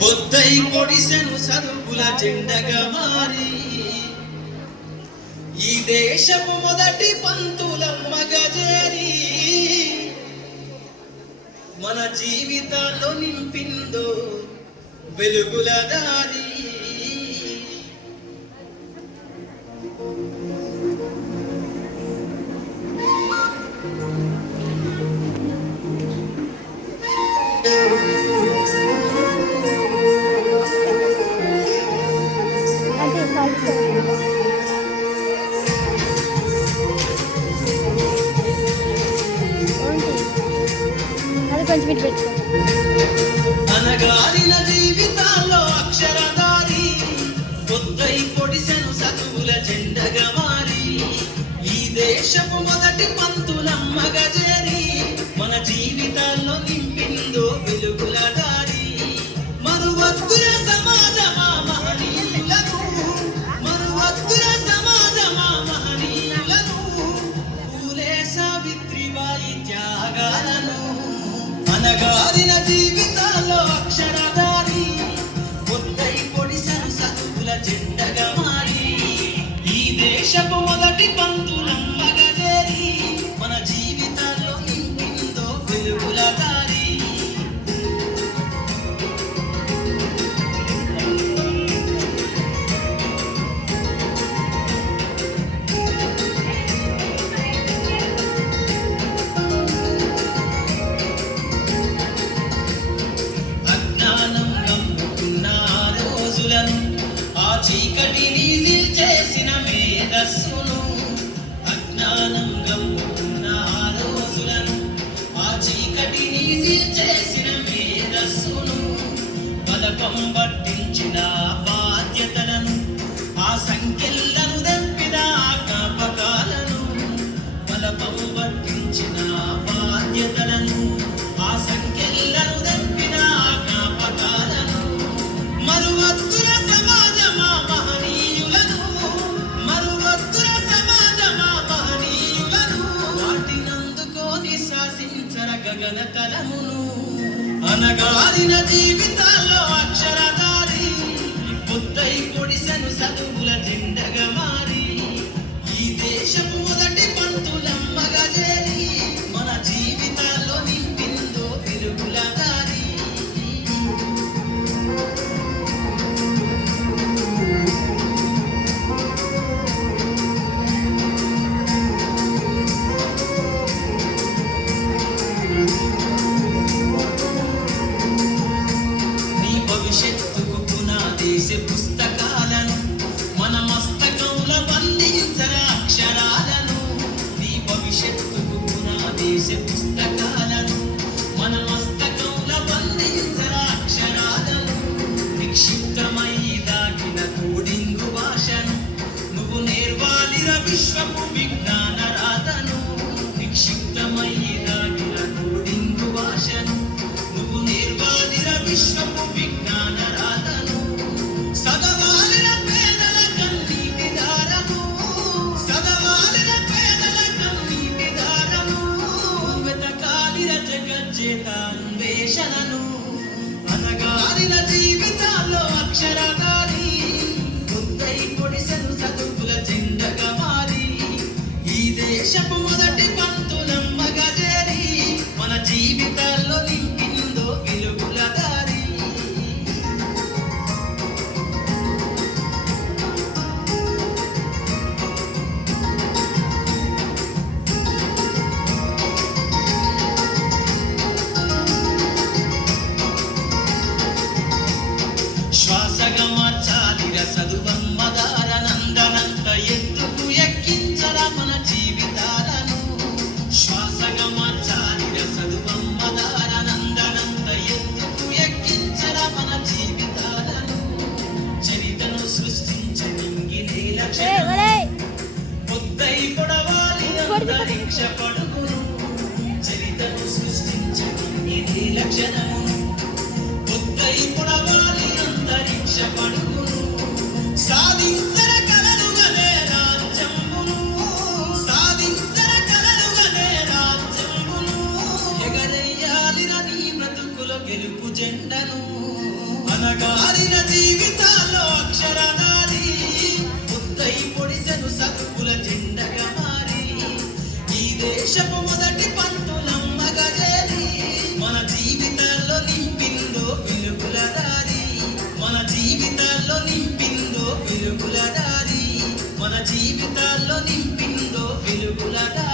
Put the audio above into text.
పొద్దై పొడిసెను చదువుల జెండగా మారి ఈ దేశపు మొదటి పంతులమ్మగా చేరి మన జీవితాల్లో నింపిందో వెలుగుల దారి. అనగారిన జీవితాల్లో అక్షరధారి పొద్దై పొడిసెను చదువుల జెండగా మారి ఈ దేశపు మొదటి పంతులమ్మగా చేరి మన జీవితాల్లో నింపిందో వెలుగుల దారి. మరువద్దుల సమాజమా మహనీయులను, మరువద్దుల సమాజమా మహనీయులను, పూలే సావిత్రిబాయి త్యాగాలను. అనగారిన జీవితాల్లో అక్షరధారి పొద్దై పొడిసెను చదువుల జెండగా మారి ఈ దేశపు మొదటి పంతులమ్మగా చేరి మన జీవితాల్లో నింపిందో వెలుగుల దారి. ఆ చీకటిని చేసిన మేధస్సును, అజ్ఞానం గమ్ముకున్న ఆ రోజులను, ఆ చీకటిని చేసిన మేధస్సును, బలపం పట్టించిన బాధ్యతలను, ఆ సంఖ్యలను దంపిన జ్ఞాపకాలను, బలపం పట్టించిన బాధ్యతలను, ఆ సంఖ్యలను దంపిన జ్ఞాపకాలను. మరువద్దుల సమాజమా మహనీయులను, మరువద్దుల సమాజమా మహనీయులను, వాటినందుకోని శాసించర గగన తలమును. అనగారిన జీవితాల్లో అక్షరధారి పొద్దై పొడిసెను చదువుల జెండగా మారి ఈ దేశపు మొదటి పంతులమ్మగా చేరి మన జీవితాల్లో నింపిందో వెలుగుల దారి. భవిష్యత్తుకు పునాదేశ పుస్తకాలను మన మస్తకంలో బంధించర అక్షరాలను. నీ భవిష్యత్తుకు పునాదేశ పుస్తకాలను మన మస్తకంలో బంధించర అక్షరాలను. నిక్షిప్తమై దాగిన కోడింగు భాషను నువ్వు నేర్వాలిర విశ్వపు విజ్ఞాన రాతను. నిక్షిప్తమై దాగిన కోడింగు భాషను నువ్వు నేర్వాలిర విశ్వపు విజ్ఞాన రాతను. సదవాలిన పేదల కన్నీటి దారను, సదవాలిన పేదల కన్నీటి దారను, వెతకాలిర జగజ్జేత అన్వేషణను. అనగారిన జీవితాల్లో అక్షరధారి పొద్దై పొడిసెను చదువుల జెండగా మారి ఈ దేశపు మొదటి పంతులమ్మగా చేరి మన జీవితాల్లో నింపిందో వెలుగుల దారి. శ్వాసగా మార్చాలిర చదువమ్మ దారనందనంత ఎత్తుకు ఎక్కించర మన జీవితాలను. శ్వాసగా మార్చాలిర చదువమ్మ దారనందనంత ఎత్తుకు ఎక్కించర మన జీవితాలను. చరితను సృష్టించనింగి నేల పొద్దై పొడవాలి అంతరిక్ష పడుగును. చరితను సృష్టించనింగి నేల క్షణమును పొద్దై పొడవాలి అంతరిక్ష పడుగును. సాధించర కలలుగనే రాజ్యంబును, సాధించర కలలుగనే రాజ్యంబును. ఎగరయ్యాలిర నీ బ్రతుకుల గెలుపు జెండను. అణగారిన జీవితాల్లో అక్షరదారి ముద్దై పొడిసెను సత్పుల జెండగా మారి ఈ దేశపు మొదటి పంతులమ్మగా చేరి మన జీవితాల్లో నింపిందో వెలుగుల దారి మన జీవితాల్లో నింపిందో వెలుగుల దారి మన జీవితాల్లో నింపిందో వెలుగుల దారి